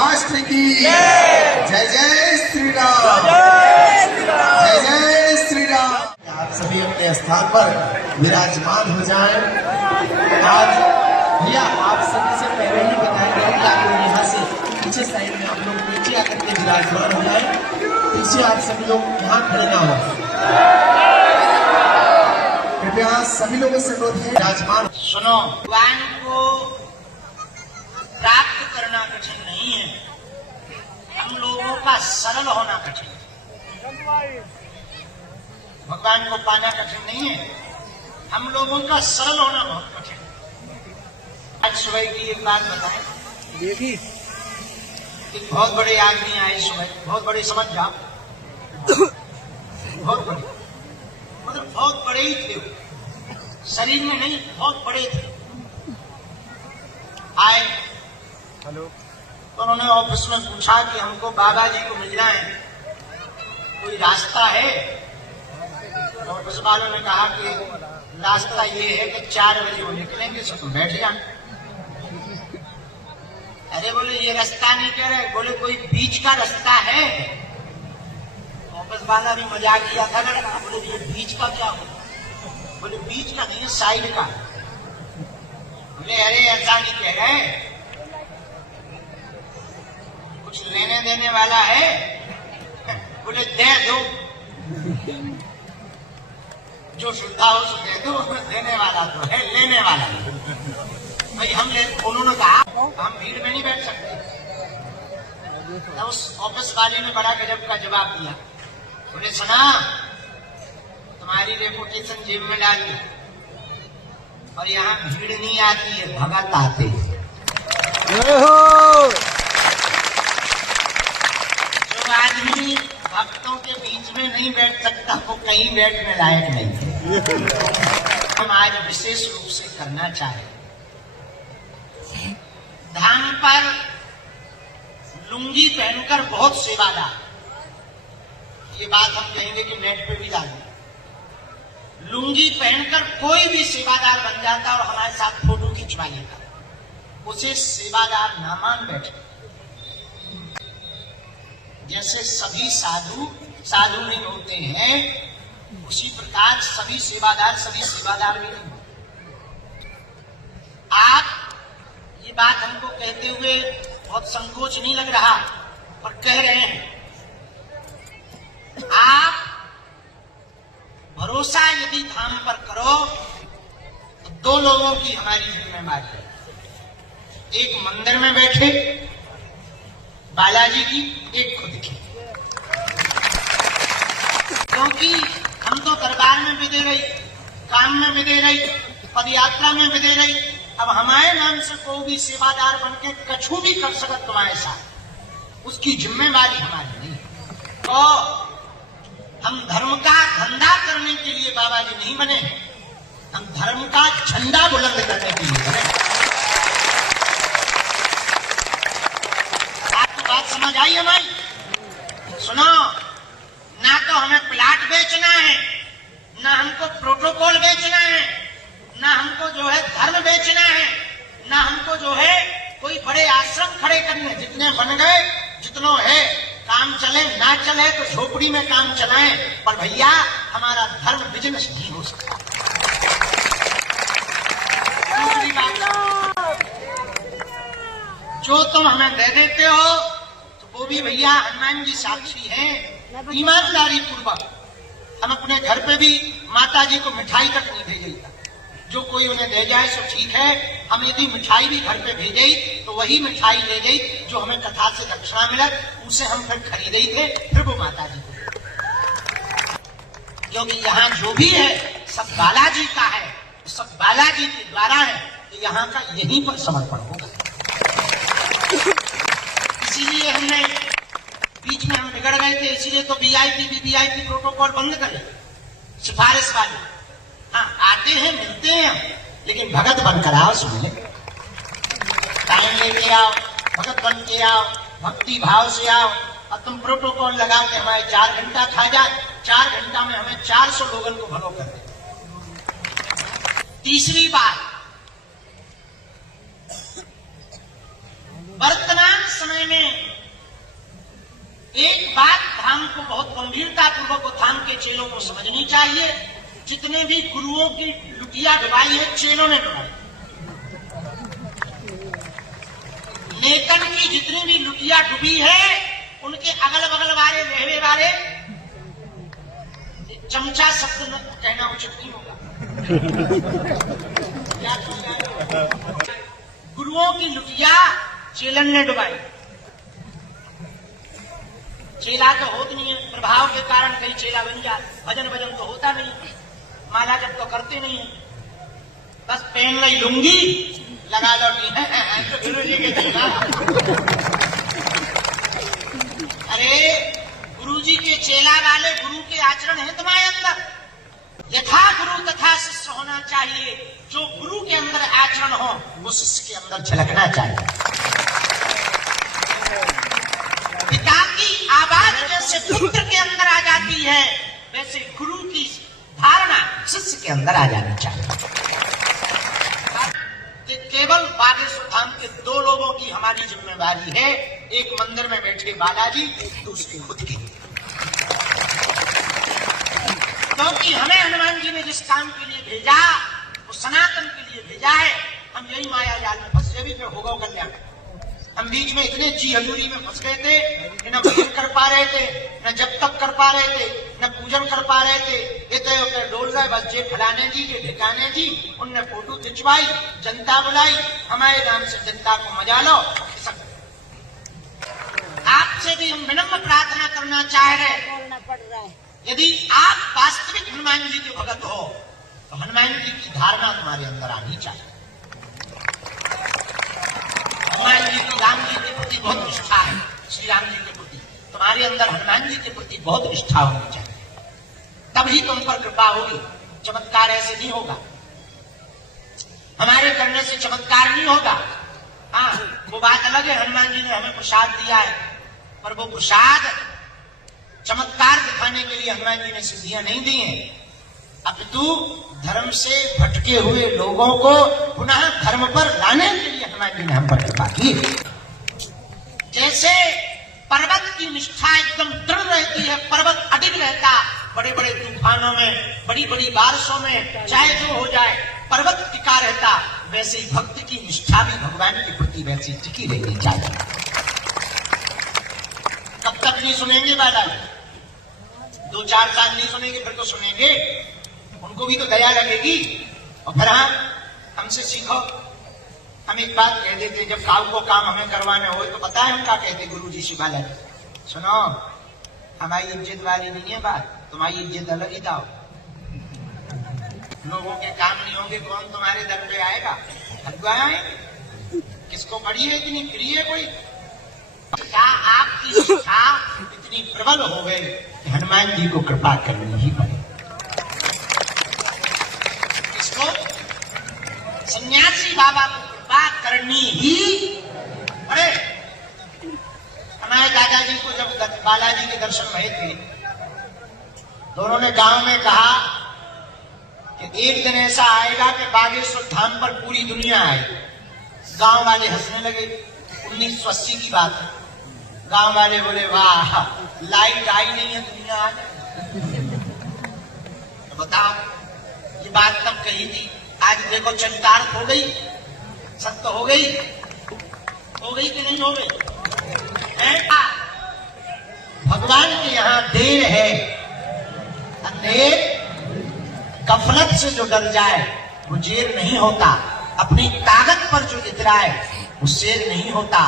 राष्ट्र की जय जय श्री राम, जय जय श्री राम। आप सभी अपने स्थान पर विराजमान हो जाएं। आज भैया आप सभी से पहले ही बताया गया कि आप लोग यहाँ से पीछे साइड में आप लोग नीचे आकर के विराजमान हो जाए। पीछे आप सभी लोग यहाँ खड़े ना हो, कृपया सभी लोगों से अनुरोध है विराजमान। सुनो, भगवान को प्राप्त करना कठिन नहीं है, हम लोगों का सरल होना कठिन है। भगवान को पाना कठिन नहीं है, हम लोगों का सरल होना बहुत कठिन है। आज सुबह की एक बात बताएं, देखी एक बहुत बड़े आदमी आए सुबह, बहुत बड़े समझ जाओ, बहुत बड़े, मतलब बहुत बड़े ही थे, शरीर में नहीं, बहुत बड़े थे। आए, हेलो, तो उन्होंने ऑफिस में पूछा कि हमको बाबा जी को मिलना है, कोई रास्ता है? तो ऑफिस वालों ने कहा कि रास्ता ये है कि 4 बजे वो निकलेंगे, सब तुम बैठ जाए। अरे बोले ये रास्ता नहीं कह रहे, बोले कोई बीच का रास्ता है? ऑफिस वाला भी मजाक किया था ना, बोले ये बीच का क्या हो? बोले बीच का नहीं, साइड का। बोले अरे ऐसा नहीं कह रहे, कुछ लेने देने वाला है? बोले दे दो, जो सुविधा हो सो दे दो, देने वाला तो है, लेने वाला है भाई। हम ले, उन्होंने कहा हम भीड़ में नहीं बैठ सकते। तो उस ऑफिस वाले ने बड़ा गजब का जवाब दिया, बोले सुना, तुम्हारी रेपुटेशन जेब में डाल दी, और यहाँ भीड़ नहीं आती है, भगत आते हैं। जो आदमी भक्तों के बीच में नहीं बैठ सकता वो कहीं बैठने लायक नहीं है। हम आज विशेष रूप से करना चाहें, धाम पर लुंगी पहनकर बहुत सेवादार, ये बात हम कहेंगे कि नेट पे भी डालेंगे, लुंगी पहनकर कोई भी सेवादार बन जाता और हमारे साथ फोटो खिंचवा लेता, उसे सेवादार ना मान बैठे। जैसे सभी साधु साधु नहीं होते हैं, उसी प्रकार सभी सेवादार भी नहीं होते। आप ये बात हमको कहते हुए बहुत संकोच नहीं लग रहा, पर कह रहे हैं, आप भरोसा यदि धाम पर करो तो 2 लोगों की हमारी जिम्मेदारी है। एक मंदिर में बैठे बालाजी की, एक खुद की, क्योंकि हम तो दरबार में विदे रही, काम में विदे रही, पदयात्रा में विदे रही, अब हमारे नाम से कोई भी सेवादार बन के कछु भी कर सकत तुम्हारे साथ, उसकी जिम्मेवारी हमारी नहीं। तो हम धर्म का धंधा करने के लिए बाबा जी नहीं बने, हम धर्म का झंडा बुलंद करने के लिए बने। आपको बात समझ आई हमारी? सुनो, ना तो हमें प्लाट बेचना है, ना हमको प्रोटोकॉल बेचना है, ना हमको जो है धर्म बेचना है, ना हमको जो है कोई बड़े आश्रम खड़े करने, जितने बन गए जितनों है, काम चले ना चले तो झोपड़ी में काम चलाएं, पर भैया हमारा धर्म बिजनेस नहीं हो सकता। दूसरी बात, जो तुम हमें दे देते हो तो वो भी भैया हनुमान जी साक्षी हैं, ईमानदारी पूर्वक हम अपने घर पे भी माता जी को मिठाई तक नहीं भेजेगा, जो कोई उन्हें दे जाए सो ठीक है। हम यदि मिठाई भी घर पे भेजे तो वही मिठाई ले गई जो हमें कथा से दक्षिणा मिला, उसे हम फिर खरीदे ही थे, फिर वो माता जी को, क्योंकि यहाँ जो भी है सब बालाजी का है, सब बालाजी के द्वारा है, तो यहाँ का यहीं पर समर्पण होगा। इसीलिए हमने बीच में हम बिगड़ गए थे, इसीलिए तो वीवीआईपी प्रोटोकॉल बंद करे, सिफारिश वाले। हाँ, आते हैं मिलते हैं, लेकिन भगत बनकर आओ, सुन ले, टाइम लेके आओ, भगत बन के आओ, भक्ति भाव से आओ। और तुम प्रोटोकॉल लगाओ कि हमारे 4 घंटा खा जाए, 4 घंटा में हमें 400 लोगों को भलो कर दे। तीसरी बात, वर्तमान समय में एक बात धाम को बहुत गंभीरता पूर्वक धाम के चेलों को समझनी चाहिए। जितने भी गुरुओं की लुटिया डुबाई है, चेलों ने डुबाई। नेतन की जितनी भी लुटिया डूबी है, उनके अगल बगल वाले रहने वाले चमचा शब्द कहना उचित नहीं होगा। गुरुओं की लुटिया चेलन ने डुबाई। चेला तो होता नहीं है, प्रभाव के कारण कई चेला बन जाए। भजन भजन तो होता नहीं, माला जब तो करते नहीं है, बस पहन ली लुंगी, लगा लो तो गुरु जी के चेला। अरे गुरु जी के चेला वाले गुरु के आचरण है तुम्हारे अंदर। यथा गुरु तथा शिष्य होना चाहिए। जो गुरु के अंदर आचरण हो, वो शिष्य के अंदर झलकना चाहिए। पिता की आवाज जैसे पुत्र के अंदर आ जाती है, वैसे गुरु की धारणा शिष्य के अंदर आ जानी चाहिए। केवल बागेश्वर धाम के दो लोगों की हमारी जिम्मेदारी है, एक मंदिर में बैठे बालाजी, दूसरी खुद की। क्योंकि हमें हनुमान जी ने जिस काम के लिए भेजा, वो सनातन के लिए भेजा है। हम यही माया जाल में फंस गए, फिर होगा कल्याण। हम बीच में इतने जी हजूरी में फंस गए थे कि न भजन कर पा रहे थे, न जब तक कर पा रहे थे, न पूजन कर पा रहे थे। इतने होते डोल रहे बस जे फलाने जी के ढिकाने जी, उनने फोटो खिंचवाई, जनता बुलाई, हमारे नाम से जनता को मजा लो। आपसे भी हम विनम्र प्रार्थना करना चाह रहे, यदि आप वास्तविक हनुमान जी के भगत हो, तो हनुमान जी की धारणा तुम्हारे अंदर आनी चाहिए। हनुमान जी की राम जी के प्रति बहुत निष्ठा है, श्री राम जी के प्रति तुम्हारे अंदर हनुमान जी के प्रति बहुत निष्ठा होनी चाहिए, तभी तुम पर कृपा होगी। चमत्कार ऐसे नहीं होगा, हमारे करने से चमत्कार नहीं होगा। हाँ, वो बात अलग है, हनुमान जी ने हमें प्रसाद दिया है, पर वो प्रसाद चमत्कार दिखाने के लिए हनुमान जी ने सिद्धियां नहीं दी हैं। अपितु धर्म से भटके हुए लोगों को पुनः धर्म पर लाने के लिए हनुमान जी ने हम पर कृपा की। जैसे पर्वत की निष्ठा एकदम दृढ़ रहती है, पर्वत अडिग रहता, बड़े बड़े तूफानों में, बड़ी बड़ी बारिशों में, चाहे जो हो जाए, पर्वत टिका रहता, वैसे ही भक्त की निष्ठा भी भगवान के प्रति वैसी टिकी रहनी चाहिए। कब तक नहीं सुनेंगे बालाजी? 2-4 साल नहीं सुनेंगे, फिर तो सुनेंगे। उनको भी तो दया लगेगी। और फिर हमसे सीखो। हम एक बात कह देते, जब काऊ को काम हमें करवाना हो तो पता है हम क्या कहते? गुरु जी से बालाजी, सुनो, हमारी इज्जत वाली नहीं है बात, तुम्हारी इज्जत अलग ही दाओ। लोगों के काम नहीं होंगे, कौन तुम्हारे दर पे आएगा? आए किसको पड़ी है इतनी फ्री है कोई? क्या आपकी शिक्षा इतनी प्रबल हो गई कि हनुमान जी को कृपा करनी ही पड़े? इसको सन्यासी बाबा को कृपा करनी ही पड़े। हमारे दादाजी को जब बालाजी के दर्शन भये थे, दोनों ने गांव में कहा कि एक दिन ऐसा आएगा कि बागेश्वर धाम पर पूरी दुनिया आएगी। गांव वाले हंसने लगे। 1980 की बात है। गांव वाले बोले, वाह, लाइट आई नहीं है, दुनिया आ जाए। तो बताओ, ये बात तब कही थी, आज देखो चरितार्थ हो गई, सत्य हो गई कि नहीं हो गई? भगवान के यहाँ देर है, अंधेर गफलत से जो डर जाए वो जेर नहीं होता। अपनी ताकत पर जो इतराए वो शेर नहीं होता।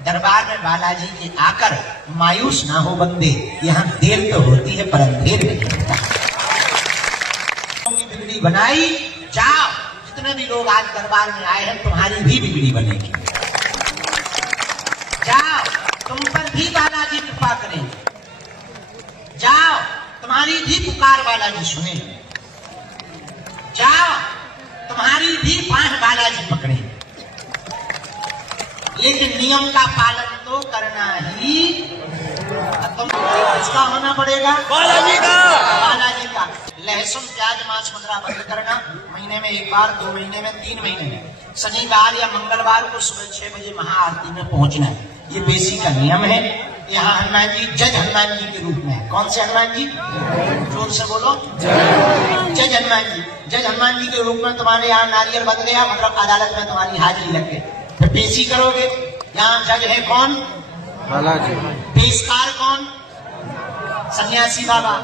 दरबार में बालाजी के आकर मायूस ना हो बंदे, यहाँ देर तो होती है पर अंधेर नहीं होता। बिगड़ी बनाई, जाओ, जितने भी लोग आज दरबार में आए हैं तुम्हारी भी बिगड़ी बनेगी। जाओ, तुम पर भी बालाजी कृपा करेंगे। जाओ, तुम्हारी भी पुकार बालाजी सुनेंगे। जाओ, तुम्हारी भी बाह बालाजी पकड़ेंगे। लेकिन नियम का पालन तो करना ही तुम किसका होना पड़ेगा? बालाजी का। बालाजी का। लहसुन, प्याज, मांस मदिरा बंद करना, महीने में 1 बार, 2 महीने में, 3 महीने में, शनिवार या मंगलवार को सुबह 6 बजे महाआरती में पहुंचना है। ये बेसिक का नियम है। यहाँ हनुमान जी जज हनुमान जी के रूप में है। कौन से हनुमान जी? जोर से बोलो। जज हनुमान जी। जज हनुमान जी के रूप में तुम्हारे यहाँ नारियल बन गया, मतलब अदालत में तुम्हारी हाजिरी लग गई, फिर पेशी करोगे। यहाँ जज है कौन? बालाजी। पेशकार कौन? सन्यासी बाबा।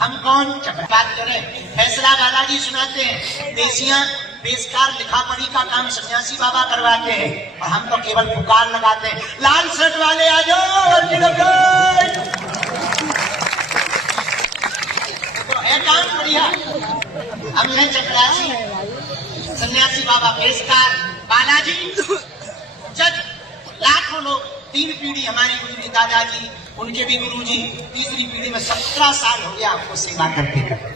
हम कौन? बात करें, फैसला बालाजी सुनाते हैं, पेशियां पेशकार लिखा पढ़ी का काम सन्यासी बाबा करवाते हैं, और हम तो केवल पुकार लगाते हैं, लाल शर्ट वाले आ जाओ। तो है काम बढ़िया। हम है चपरासी, सन्यासी बाबा पेशकार, बालाजी जज। लाखों लोग, 3 पीढ़ी हमारी गुजरी, दादाजी, उनके भी गुरुजी, तीसरी पीढ़ी में 17 साल हो गया आपको सेवा करते करते।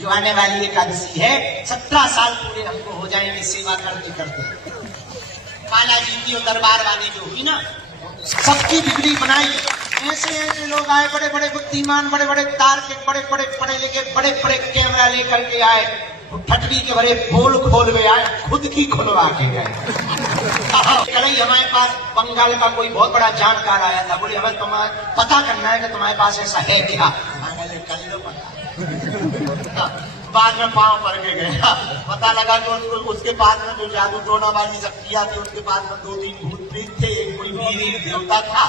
जो आने वाली एकादशी है, 17 साल पूरे हमको हो जाएंगे सेवा करते करते। बालाजी की और दरबार वाली जो हुई ना, सबकी बिगड़ी बनाई। ऐसे ऐसे लोग आए, बड़े बड़े बुद्धिमान, बड़े बड़े तार के, बड़े बड़े पढ़े लिखे, बड़े बड़े कैमरा लेकर के आए, फटवी के बड़े पोल खोल गए आए, खुद की खुलवा के गए। कल ही हमारे पास बंगाल का कोई बहुत बड़ा जानकार आया था, बोले हमें तुम्हारा पता करना है कि तुम्हारे पास ऐसा है क्या। कर लो पता। बाद में पांव पड़ के गया, पता लगा कि उसके पास में जो जादू टोना वाली शक्तियां थी, उसके पास में 2-3 भूत प्रेत थे, एक कोई वीर देवता था,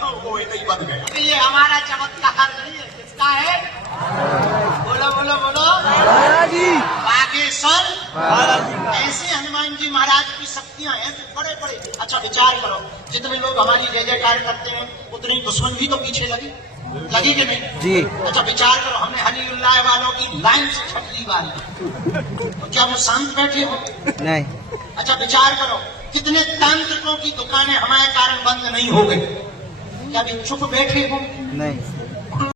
तो वो ऐसे ही बन गया। तो ये हमारा चमत्कार नहीं है, किसका है? बोलो बोलो बोलो। बागेश्वर। ऐसे हनुमान जी महाराज की शक्तियां हैं, बड़े बड़े। अच्छा विचार करो, जितने लोग हमारी जय जयकार करते हैं, उतनी दुश्मन भी तो पीछे लगी कि नहीं जी? अच्छा विचार करो, हमने हलीउल्लाह वालों की लाइन से छटली वाली, तो क्या वो शांत बैठे हो? नहीं। अच्छा विचार करो, कितने तांत्रिकों की दुकानें हमारे कारण बंद नहीं हो गई, क्या भी चुप बैठे हो? नहीं।